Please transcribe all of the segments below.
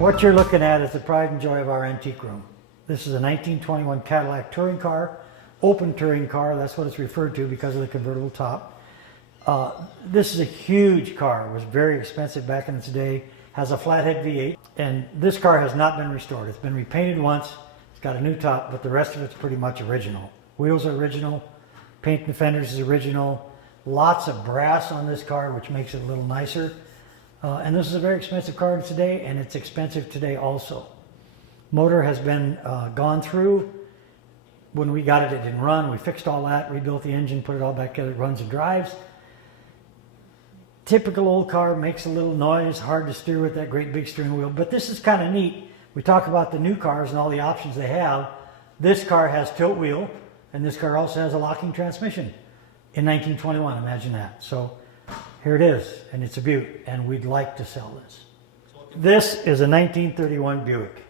What you're looking at is the pride and joy of our antique room. This is a 1921 Cadillac touring car, open touring car, that's what it's referred to because of the convertible top. This is a huge car, it was very expensive back in its day, has a flathead V8, and this car has not been restored. It's been repainted once, it's got a new top, but the rest of it's pretty much original. Wheels are original, paint and fenders is original, lots of brass on this car, which makes it a little nicer. And this is a very expensive car today, and it's expensive today also. Motor has been gone through. When we got it, it didn't run. We fixed all that, rebuilt the engine, put it all back together. It runs and drives. Typical old car, makes a little noise, hard to steer with that great big steering wheel. But this is kind of neat. We talk about the new cars and all the options they have. This car has tilt wheel, and this car also has a locking transmission in 1921. Imagine that. So here it is, and it's a Buick, and we'd like to sell this. This is a 1931 Buick.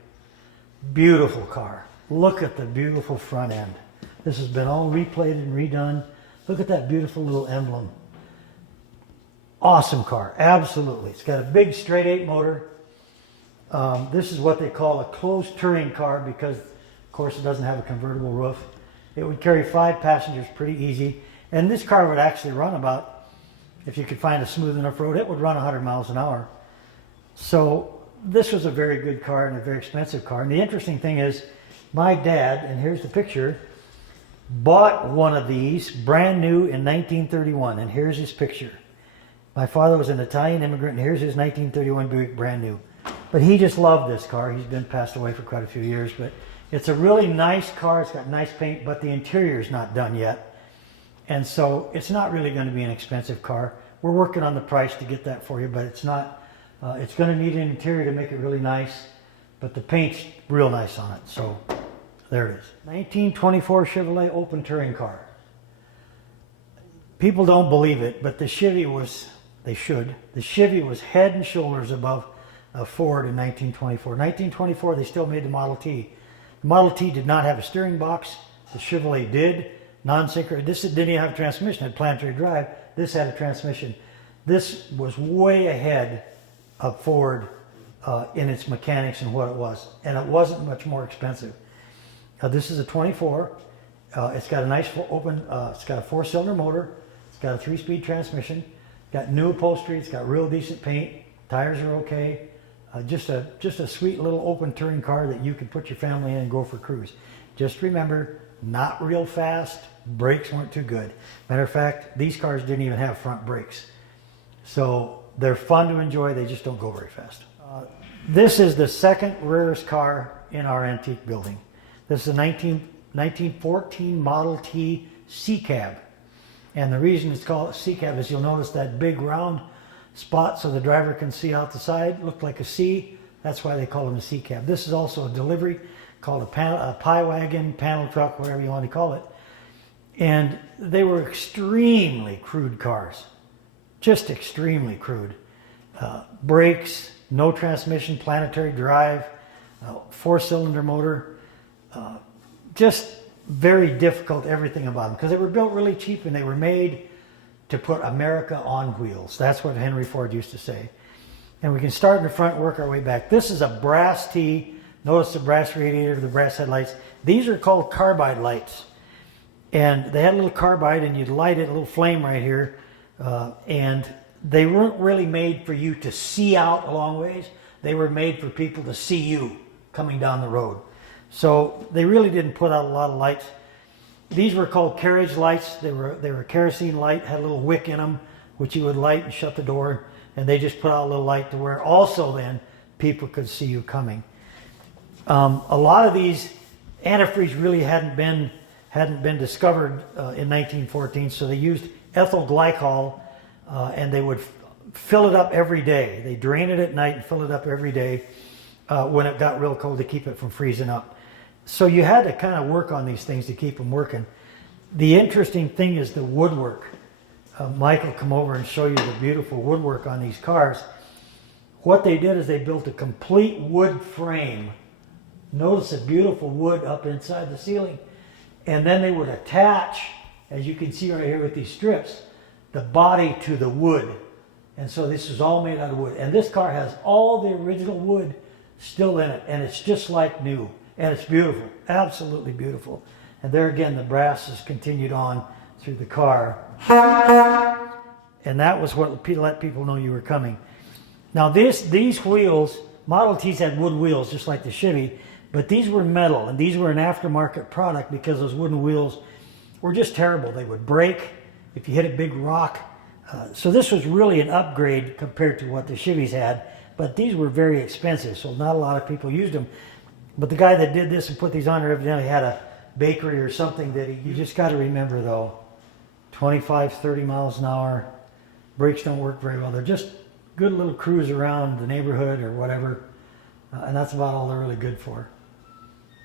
Beautiful car. Look at the beautiful front end. This has been all replated and redone. Look at that beautiful little emblem. Awesome car, absolutely. It's got a big straight 8 motor. This is what they call a closed touring car because, of course, it doesn't have a convertible roof. It would carry 5 passengers pretty easy, and this car would actually run about, if you could find a smooth enough road, it would run 100 miles an hour. So this was a very good car and a very expensive car. And the interesting thing is, my dad, and here's the picture, bought one of these brand new in 1931. And here's his picture. My father was an Italian immigrant, and here's his 1931 Buick brand new. But he just loved this car. He's been passed away for quite a few years. But it's a really nice car. It's got nice paint, but the interior is not done yet. And so it's not really going to be an expensive car. We're working on the price to get that for you, but it's not. It's going to need an interior to make it really nice, but the paint's real nice on it. So there it is. 1924 Chevrolet open touring car. People don't believe it, but the Chevy was, they should, the Chevy was head and shoulders above a Ford in 1924. 1924, they still made the Model T. The Model T did not have a steering box. The Chevrolet did. Non-synchronous. This didn't even have a transmission. It had planetary drive. This had a transmission. This was way ahead of Ford in its mechanics and what it was, and it wasn't much more expensive. This is a 24. It's got a nice open. It's got a 4-cylinder motor. It's got a 3-speed transmission. Got new upholstery. It's got real decent paint. Tires are okay. Just a sweet little open touring car that you could put your family in and go for a cruise. Just remember, not real fast. Brakes weren't too good. Matter of fact, these cars didn't even have front brakes. So they're fun to enjoy, they just don't go very fast. This is the second rarest car in our antique building. This is a 1914 Model T C-Cab. And the reason it's called a C-Cab is you'll notice that big round spot so the driver can see out the side, looked like a C. That's why they call them a C-Cab. This is also a delivery called a pie wagon, panel truck, whatever you want to call it. And they were extremely crude cars, just extremely crude. Brakes, no transmission, planetary drive, 4-cylinder motor, just very difficult, everything about them, because they were built really cheap and they were made to put America on wheels. That's what Henry Ford used to say. And we can start in the front, work our way back. This is a brass T. Notice the brass radiator, the brass headlights. These are called carbide lights. And they had a little carbide, and you'd light it, a little flame right here. And they weren't really made for you to see out a long ways. They were made for people to see you coming down the road. So they really didn't put out a lot of lights. These were called carriage lights. They were kerosene light, had a little wick in them, which you would light and shut the door. And they just put out a little light to where also then people could see you coming. A lot of these antifreeze really hadn't been discovered in 1914, so they used ethyl glycol, and they would fill it up every day. They drain it at night and fill it up every day when it got real cold to keep it from freezing up. So you had to kind of work on these things to keep them working. The interesting thing is the woodwork. Mike will come over and show you the beautiful woodwork on these cars. What they did is they built a complete wood frame. Notice the beautiful wood up inside the ceiling. And then they would attach, as you can see right here with these strips, the body to the wood. And so this is all made out of wood. And this car has all the original wood still in it, and it's just like new, and it's beautiful, absolutely beautiful. And there again, the brass has continued on through the car, and that was what let people know you were coming. Now these wheels, Model Ts had wood wheels just like the Chevy, but these were metal, and these were an aftermarket product because those wooden wheels were just terrible. They would break if you hit a big rock. So this was really an upgrade compared to what the Chevys had, but these were very expensive, so not a lot of people used them. But the guy that did this and put these on there evidently had a bakery or something that you just got to remember though, 25, 30 miles an hour, brakes don't work very well. They're just good little cruise around the neighborhood or whatever, and that's about all they're really good for.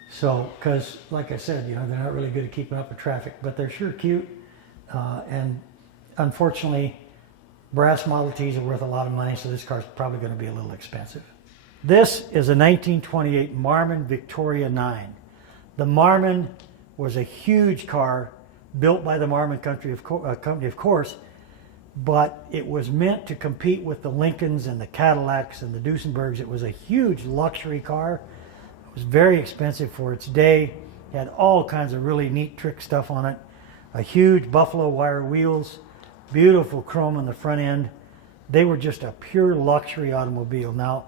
So, because like I said, you know, they're not really good at keeping up with traffic, but they're sure cute, and unfortunately, brass Model Ts are worth a lot of money, so this car's probably going to be a little expensive. This is a 1928 Marmon Victoria 9. The Marmon was a huge car built by the Marmon company, of course, but it was meant to compete with the Lincolns and the Cadillacs and the Duesenbergs. It was a huge luxury car. It was very expensive for its day. It had all kinds of really neat trick stuff on it. A huge buffalo wire wheels, beautiful chrome on the front end. They were just a pure luxury automobile. Now,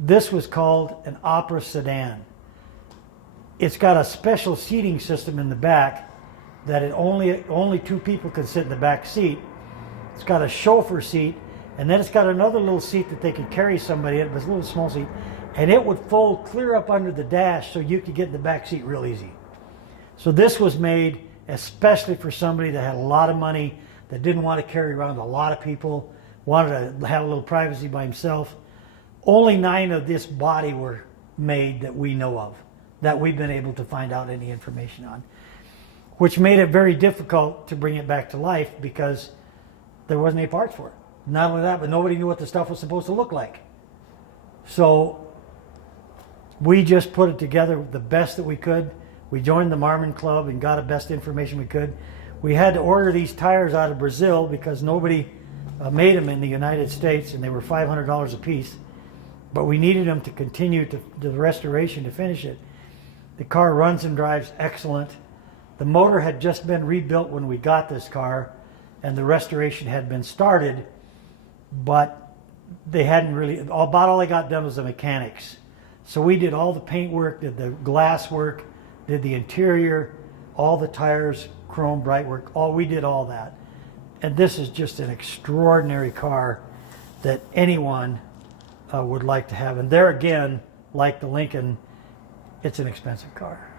this was called an opera sedan. It's got a special seating system in the back that only two people could sit in the back seat. It's got a chauffeur seat, and then it's got another little seat that they could carry somebody in. It was a little small seat, and it would fold clear up under the dash so you could get in the back seat real easy. So this was made especially for somebody that had a lot of money, that didn't want to carry around a lot of people, wanted to have a little privacy by himself. Only 9 of this body were made that we know of, that we've been able to find out any information on, which made it very difficult to bring it back to life because there wasn't any parts for it. Not only that, but nobody knew what the stuff was supposed to look like. So we just put it together the best that we could. We joined the Marmon Club and got the best information we could. We had to order these tires out of Brazil because nobody made them in the United States, and they were $500 a piece. But we needed them to continue to the restoration to finish it. The car runs and drives excellent. The motor had just been rebuilt when we got this car, and the restoration had been started, but they hadn't really, about all they got done was the mechanics. So we did all the paint work, did the glass work, did the interior, all the tires, chrome, bright work, we did all that. And this is just an extraordinary car that anyone would like to have. And there again, like the Lincoln, it's an expensive car.